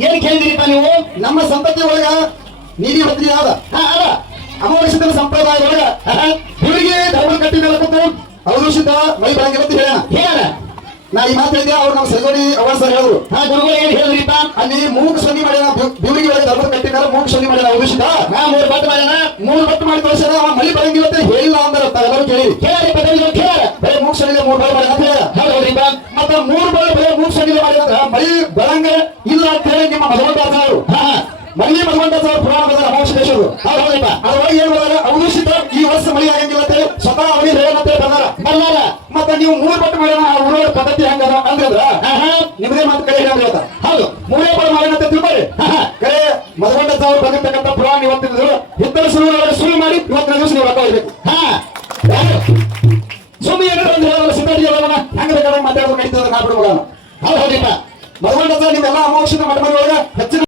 ಏನ್ ಕೇಳಿದಿರಿಪ್ಪ ನೀವು? ನಮ್ಮ ಸಂಪತ್ತಿನ ಒಳಗ ನೀರಿ ಹಾ ಅದ ಅಮಾವಾಸ್ಯದ ಸಂಪ್ರದಾಯ ಒಳಗ ಇವರಿಗೆ ಧರ್ಮ ಕಟ್ಟಿ ಮೇಲೆ ಕೂತು ಅವದೂಷಿತ ಮೈ ಬರಂಗಿರುತ್ತೆ ಅಂತ ಹೇಳ ಹೇಳ ನಾ ಈ ಮಾತು ಹೇಳಿದೆ ಅವ್ರು ನಮ್ಮ ಸರಿಗೋಡಿ ಅವರ ಸರ್ ಹೇಳಿದ್ರು. ಹಾ ಗುರುಗಳು ಏನ್ ಹೇಳಿದ್ರಿಪ್ಪ? ಅಲ್ಲಿ ಮೂಗ್ ಸನ್ನಿ ಮಾಡ್ಯಾನ ಬಿವರಿಗೆ ಒಳಗೆ ಧರ್ಮ ಕಟ್ಟಿದಾರ ಮೂಗ್ ಸೊನ್ನಿ ಮಾಡ್ಯಾನ ಔಷಧ ನಾ ಮೂರು ಬಟ್ ಮಾಡ್ಯಾನ? ಮೂರು ಬಟ್ಟು ಮಾಡಿ ತೋರಿಸ್ಯಾರ ಅವ ಮಳಿ ಬರಂಗಿಲ್ಲ ಅಂತ ಹೇಳಿಲ್ಲ ಅಂದ್ರೆ ಎಲ್ಲರೂ ಕೇಳಿ ಕೇಳಿ ಮೂರು ಬಾಳೆ ಬರತ್ತೆ ಹೌದ್ರಿಪ್ಪ ಮತ್ತೆ ಮೂರು ಬಾಳೆ ಮೂರು ಸಂಗೀತ ಮಾಡಿದ್ರೆ ಮಳಿ ಬೆಳಂಗ ಇಲ್ಲ ಅಂತ ನಿಮ್ಮ ಭಗವಂತ ಹಾ ಮಳಿ ಭಗವಂತ ಸಾರು ಪುರಾಣ ಬದಲ ಅಮೋಷೇಶ್ವರು ಹೌದ್ರಿಪ್ಪ ಅದ್ರೊಳಗೆ ಏನ್ ಬದಲ ಅವನಿಸಿದ ಈ ವರ್ಷ ಮಳಿ ಆಗಂಗಿಲ್ಲ ಅಂತ ಸ್ವತಃ ಅವನಿಗೆ ಹೇಳಂತ ಬಂದಾರ. ಬರ್ಲಾರ ಮತ್ತೆ ನೀವು ಮೂರು ಪಟ್ಟು ಮಾಡಿದ ಆ ಊರ ಪದ್ಧತಿ ಹೆಂಗದ ಅಂದ್ರ ನಿಮ್ದೇ ಮಾತು ಕಡೆ ಹೇಳ ಹೌದು. ಮೂರೇ ಬಾಳೆ ಮಾಡಿದ ಅಂತ ತಿಳ್ಬೇಡಿ ಕರೆ ಭಗವಂತ ಸಾರು ಬಂದಿರ್ತಕ್ಕಂಥ ಪುರಾಣ ಇವತ್ತಿದ್ರು ಇತರ ಸುರು ಶುರು ಮಾಡಿ ಇವತ್ತಿನ ದಿವಸ ನೀವು ರೊಕ್ಕ ಹೋಗ್ಬೇಕು ಹಂಗ ಬೇಕಾದ್ರೆ ಮಾತಾಡ್ಬೇಕಾಯ್ತದ ಕಾಪಿಡ್ಬೋದ ಹೌದು ಹೌದಿಪ್ಪ ಭಗವಂತ ನಿಮ್ಮೆಲ್ಲ ಅಮೋಕ್ಷದ ಮಠಮನೆ ಒಳಗ